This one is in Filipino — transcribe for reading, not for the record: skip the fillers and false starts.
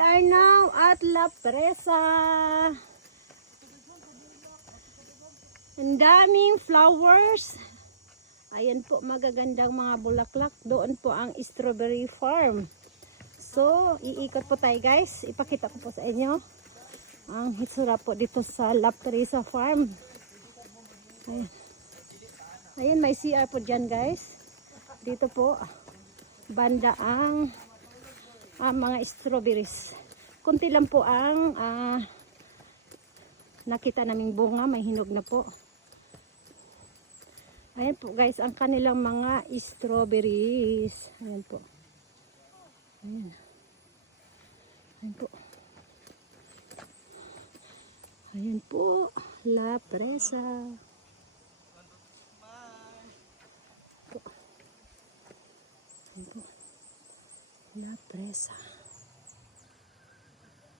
are now at La Presa. Ang daming flowers. Ayan po, magagandang mga bulaklak. Doon po ang strawberry farm. So, iikot po tayo guys. Ipakita ko po sa inyo ang hitsura po dito sa La Presa farm. Ayan. Ayan, may CR po dyan guys. Dito po, banda ang mga strawberries. Kunti lang po ang nakita naming bunga. May hinog na po. Ayan po guys, ang kanilang mga strawberries. Ayan po. Ayan. Ayan po. Ayan po, La Presa. Ayan po. La Presa.